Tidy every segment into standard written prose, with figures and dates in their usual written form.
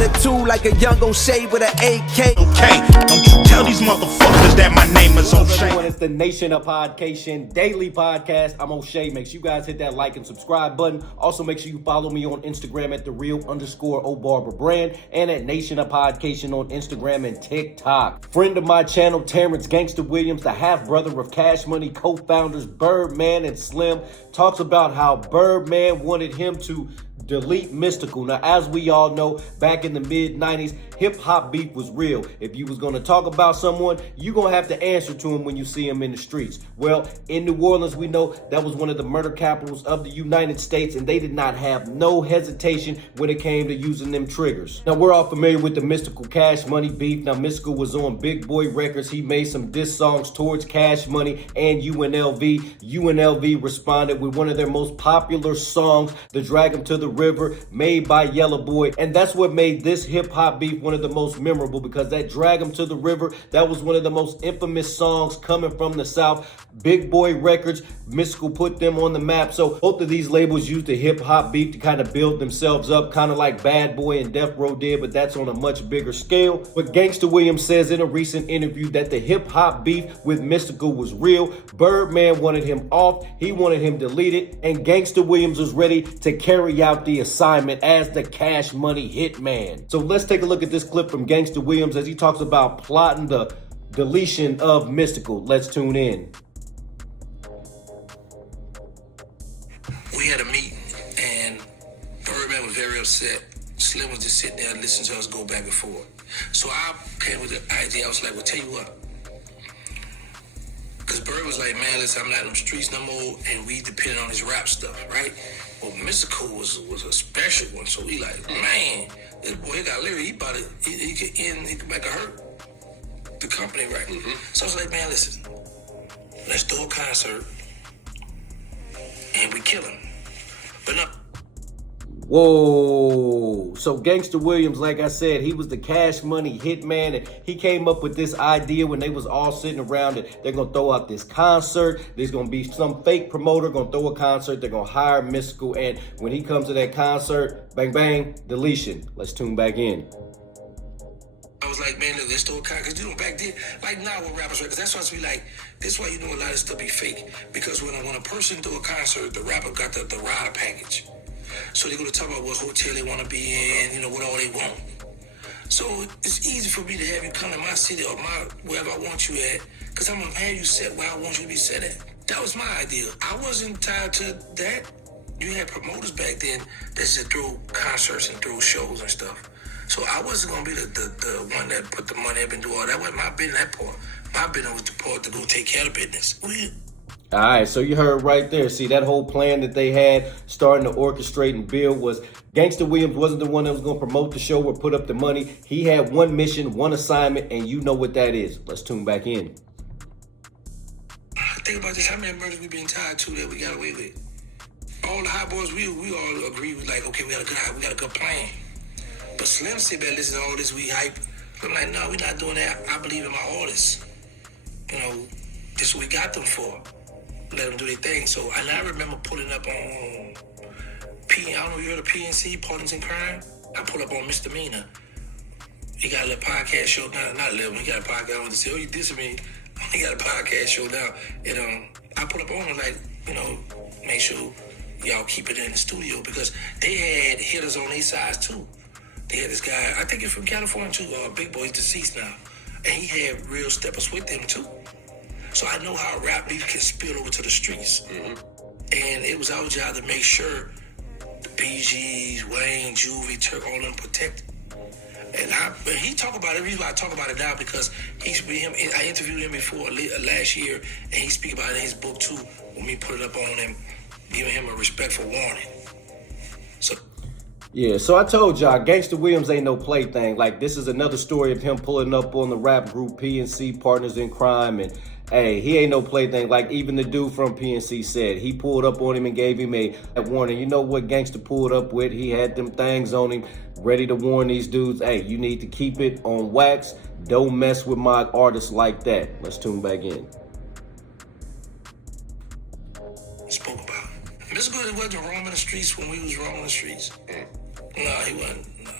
with a 2 like a young O'Shea with an AK. Okay, don't you tell these motherfuckers that my name is O'Shea. Everyone, it's the Nation of Podcation Daily Podcast. I'm O'Shea. Make sure you guys hit that like and subscribe button. Also, make sure you follow me on Instagram at @thereal_OBarberBrand and at Nation of Podcation on Instagram and TikTok. Friend of my channel, Terrence Gangsta Williams, the half brother of Cash Money co-founders Birdman and Slim, talks about how Birdman wanted him to delete Mystikal. Now, as we all know, back in the mid-90s, hip-hop beef was real. If you was going to talk about someone, you're going to have to answer to him when you see him in the streets. Well, in New Orleans, we know that was one of the murder capitals of the United States, and they did not have no hesitation when it came to using them triggers. Now, we're all familiar with the Mystikal Cash Money beef. Now, Mystikal was on Big Boy Records. He made some diss songs towards Cash Money and UNLV. UNLV responded with one of their most popular songs, The Drag 'Em to the River, made by Yellow Boy. And that's what made this hip-hop beef one of the most memorable, because that Drag 'Em to the River, that was one of the most infamous songs coming from the South. Big Boy Records, Mystikal put them on the map. So both of these labels used the hip-hop beef to kind of build themselves up, kind of like Bad Boy and Death Row did, but that's on a much bigger scale. But Gangsta Williams says in a recent interview that the hip-hop beef with Mystikal was real. Birdman wanted him off, he wanted him deleted, and Gangsta Williams was ready to carry out the assignment as the Cash Money hitman. So let's take a look at this clip from Gangsta Williams as he talks about plotting the deletion of Mystikal. Let's tune in. We had a meeting, and Birdman was very upset. Slim was just sitting there listening to us go back and forth. So I came with the idea. I was like, well, tell you what. Because Bird was like, man, listen, I'm not in the streets no more, and we depend on his rap stuff, right? Well, Mystikal was a special one, so we like, man, this boy, he got lyrics. He could make it hurt the company, right? Mm-hmm. So I was like, man, listen, let's do a concert, and we kill him. But no. Whoa. So Gangsta Williams, like I said, he was the Cash Money hitman, and he came up with this idea when they was all sitting around and they're going to throw out this concert. There's going to be some fake promoter going to throw a concert. They're going to hire Mystikal, and when he comes to that concert, bang, bang, deletion. Let's tune back in. I was like, man, let's do a concert. Because, back then, like now with rappers, right? Because that's why it's be like, this is why you know a lot of stuff be fake. Because when a person do a concert, the rapper got the rider package. So they're going to talk about what hotel they want to be in, what all they want. So it's easy for me to have you come to my city or wherever I want you at, because I'm going to have you set where I want you to be set at. That was my idea. I wasn't tied to that. You had promoters back then that just threw concerts and threw shows and stuff. So I wasn't going to be the one that put the money up and do all that. Wasn't my business, that part. My business was the part to go take care of business. All right, so you heard right there. See, that whole plan that they had starting to orchestrate and build was Gangsta Williams wasn't the one that was going to promote the show or put up the money. He had one mission, one assignment, and you know what that is. Let's tune back in. Think about this, how many murders we've been tied to that we got away with. All the hot boys, we all agree with, like, okay, we got a good plan. But Slim sit back, listen to all this, we hype. I'm like, no, we're not doing that. I believe in my artists. This is what we got them for. Let them do their thing. So, and I remember pulling up on I don't know if you heard of PNC, Partners in Crime. I pulled up on Misdemeanor. He got a little podcast show now, not a little, he got a podcast. I want to say, oh, you dissing me. He got a podcast show now. And I pulled up on him, like, make sure y'all keep it in the studio, because they had hitters on their sides too. They had this guy, I think he's from California too, Big Boy, he's deceased now. And he had real steppers with him too. So I know how rap beef can spill over to the streets. Mm-hmm. And it was our job to make sure the BGs, Wayne, Juvie, Turk, all them protected. And he talk about it. The reason why I talk about it now, because I interviewed him before last year, and he speak about it in his book too, when we put it up on him, giving him a respectful warning. So. Yeah, so I told y'all, Gangsta Williams ain't no plaything. Like, this is another story of him pulling up on the rap group PNC, Partners in Crime, and hey, he ain't no plaything. Like even the dude from PNC said, he pulled up on him and gave him a warning. You know what Gangsta pulled up with? He had them things on him, ready to warn these dudes, hey, you need to keep it on wax. Don't mess with my artists like that. Let's tune back in. Spoke about Mystikal wasn't wrong in the streets when we was wrong in the streets. No, he wasn't. No.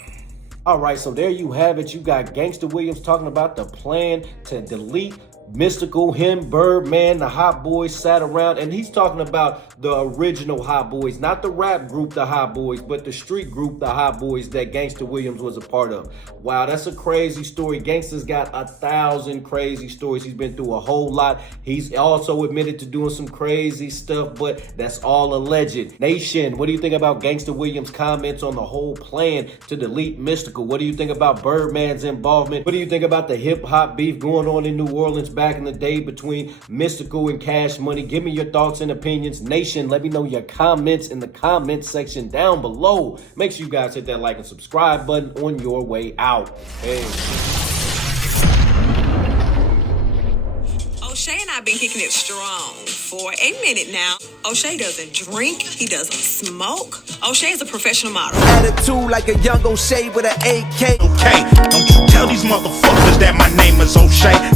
All right, so there you have it. You got Gangsta Williams talking about the plan to delete Mystikal, him, Birdman, the Hot Boys sat around, and he's talking about the original Hot Boys, not the rap group, the Hot Boys, but the street group, the Hot Boys that Gangsta Williams was a part of. Wow, that's a crazy story. Gangsta's got 1,000 crazy stories. He's been through a whole lot. He's also admitted to doing some crazy stuff, but that's all alleged. Nation, what do you think about Gangsta Williams' comments on the whole plan to delete Mystikal? What do you think about Birdman's involvement? What do you think about the hip-hop beef going on in New Orleans back in the day between Mystikal and Cash Money? Give me your thoughts and opinions. Nation, let me know your comments in the comment section down below. Make sure you guys hit that like and subscribe button on your way out. Hey. O'Shea and I been kicking it strong for a minute now. O'Shea doesn't drink. He doesn't smoke. O'Shea is a professional model. Attitude like a young O'Shea with an AK. Okay, don't you tell these motherfuckers that my name is O'Shea.